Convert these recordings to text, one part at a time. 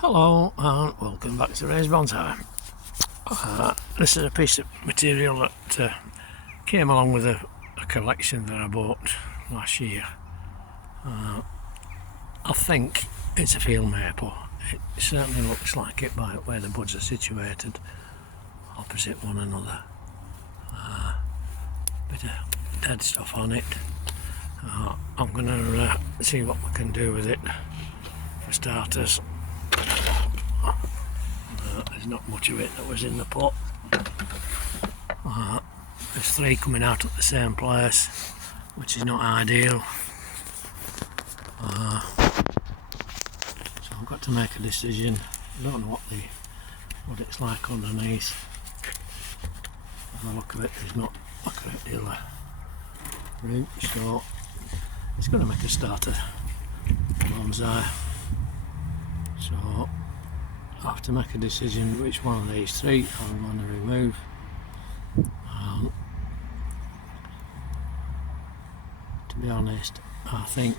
Hello and welcome back to Ray's Bonsai. This is a piece of material that came along with a collection that I bought last year. I think it's a field maple. It certainly looks like it by where the buds are situated opposite one another. Bit of dead stuff on it. I'm going to see what we can do with it. For starters, there's not much of it that was in the pot. There's three coming out at the same place, which is not ideal. So I've got to make a decision. I don't know what it's like underneath. By the look of it, there's not a great deal of root, so it's going to make a starter bonsai. So I have to make a decision which one of these three I'm going to remove. To be honest, I think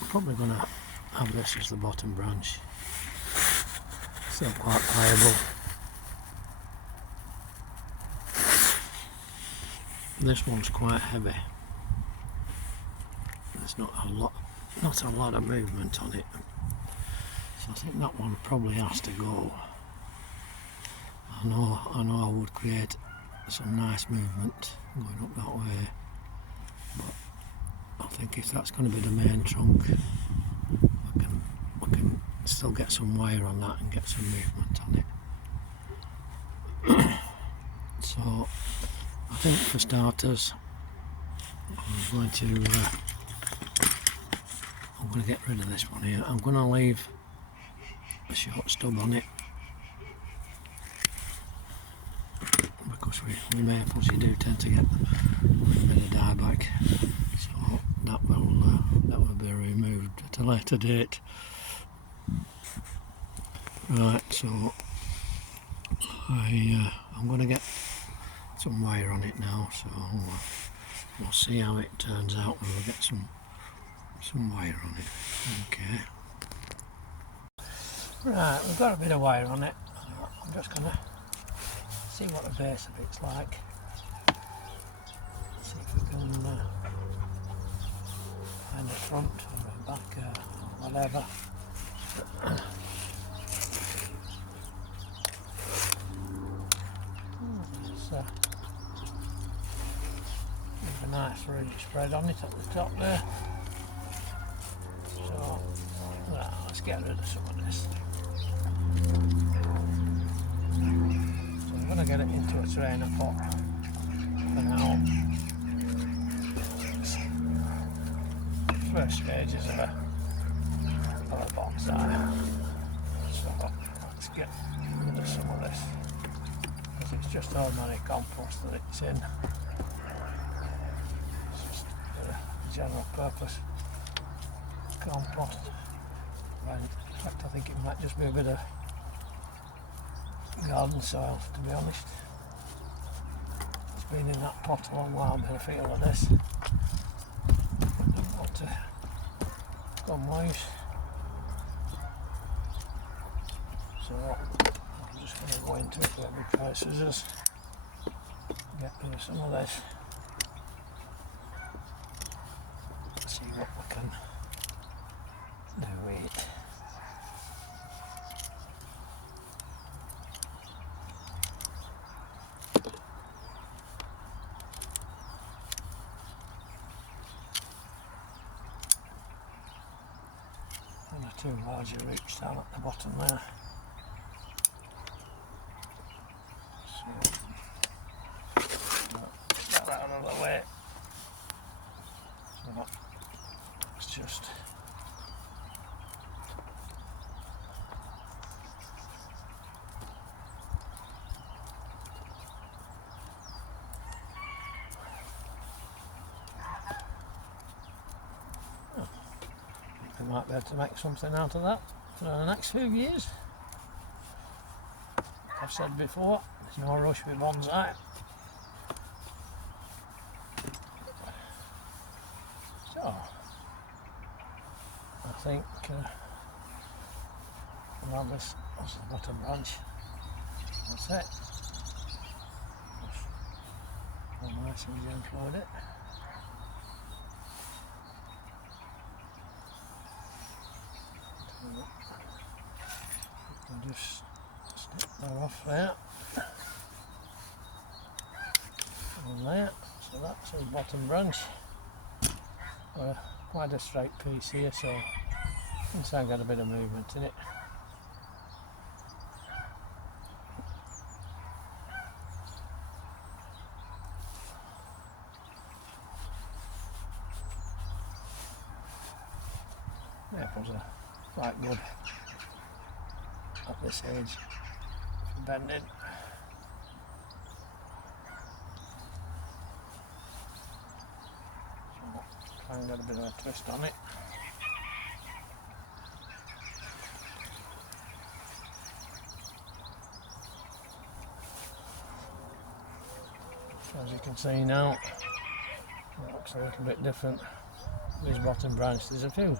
I'm probably going to have this as the bottom branch. Still quite pliable. This one's quite heavy. There's not a lot of movement on it. So I think that one probably has to go. I know I would create some nice movement going up that way, but I think if that's going to be the main trunk, we can still get some wire on that and get some movement on it. So I think for starters, I'm going to get rid of this one here. I'm going to leave a short stub on it, because with maples you do tend to get a bit of dieback, so that will be removed at a later date. Right, so I'm going to get some wire on it now, so we'll see how it turns out when we get some wire on it. Okay. Right, we've got a bit of wire on it. I'm just going to see what the base of it's like. See if we can find a front or a back or whatever. There's a nice root spread on it at the top there. So, right, let's get rid of some of this. So I'm going to get it into a trainer pot for now. First stages of a bonsai. So let's get rid of some of this, because it's just ordinary compost that it's in. It's just a general purpose compost. Right. In fact, I think it might just be a bit of garden soil, to be honest. It's been in that pot a long while, but I feel of this. I don't want to come loose. So I'm just going to go into it with a big pair of scissors, get rid of some of this, see what we can do with it. And the two larger roots down at the bottom there. So get that out of the way. So that's just I might be able to make something out of that for the next few years. I've said before, there's no rush with bonsai. So I think Well, that's the bottom branch. That's it. How nice and gentle with it. You can just snip that off there. And there. So that's the bottom branch. Quite a straight piece here, so inside got a bit of movement in it. Maples are quite good at this age for bending. So try and get a bit of a twist on it. As you can see now, it looks a little bit different. This bottom branch, there's a few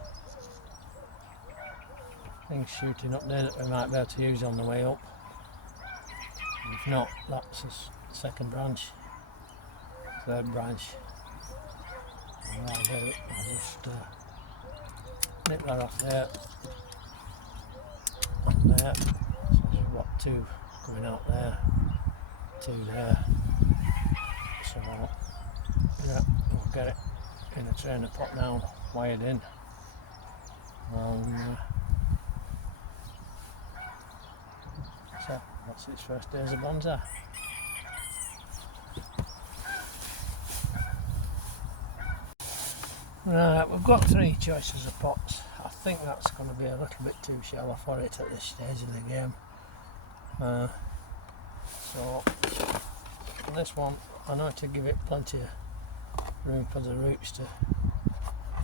things shooting up there that we might be able to use on the way up. If not, that's the second branch, third branch. And what I'll do, I'll just nip that off there, and there. So we've got two going out there, two there. So yeah, we'll get it in a trainer pot now, wired in. So that's its first day as a bonsai. Right, we've got three choices of pots. I think that's going to be a little bit too shallow for it at this stage of the game. So on this one, I know to give it plenty of room for the roots to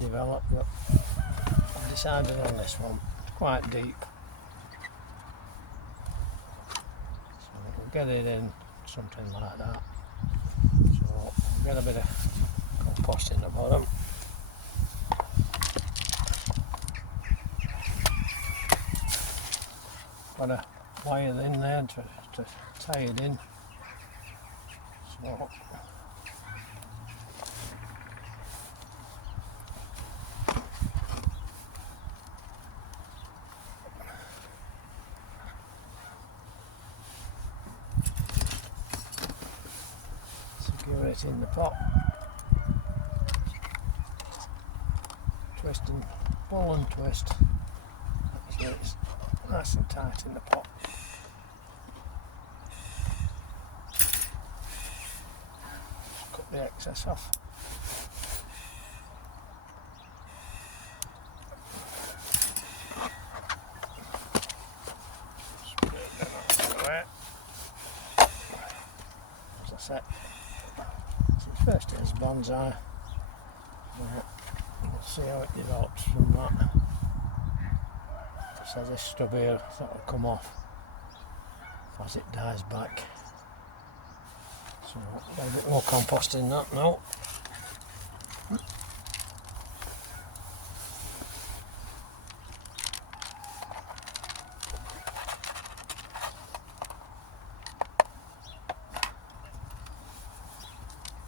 develop, but I've decided on this one. It's quite deep, so we'll get it in something like that. So we'll get a bit of compost in the bottom. Got a wire in there to tie it in. So secure it in the pot. Twist and pull and twist. So it's nice and tight in the pot. Cut the excess off. As I said, it's the first day's bonsai. We'll see how it develops from that. So this stub here, that will come off as it dies back. So a bit more compost in that now.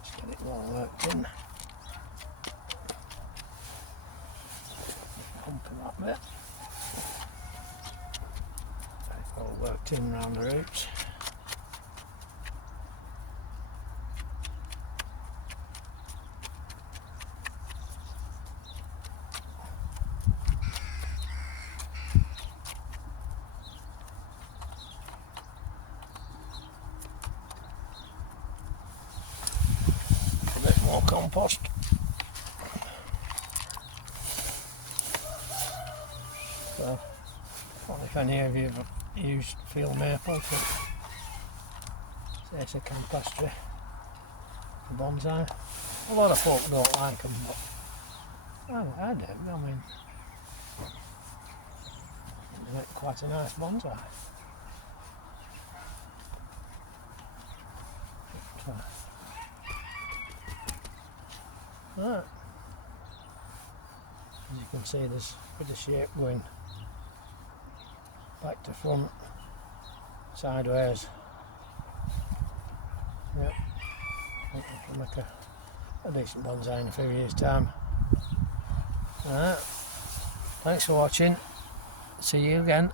Just get it well worked in. Pump that bit. It's all worked in round the roots. More compost. So, if any of you have used field maple for say it's a compostry for bonsai, a lot of folk don't like them, but I do. I mean, they make quite a nice bonsai. Right. As you can see, there's a bit of shape going back to front, sideways. Yep, I think we can make a decent bonsai in a few years' time. Alright, thanks for watching, see you again.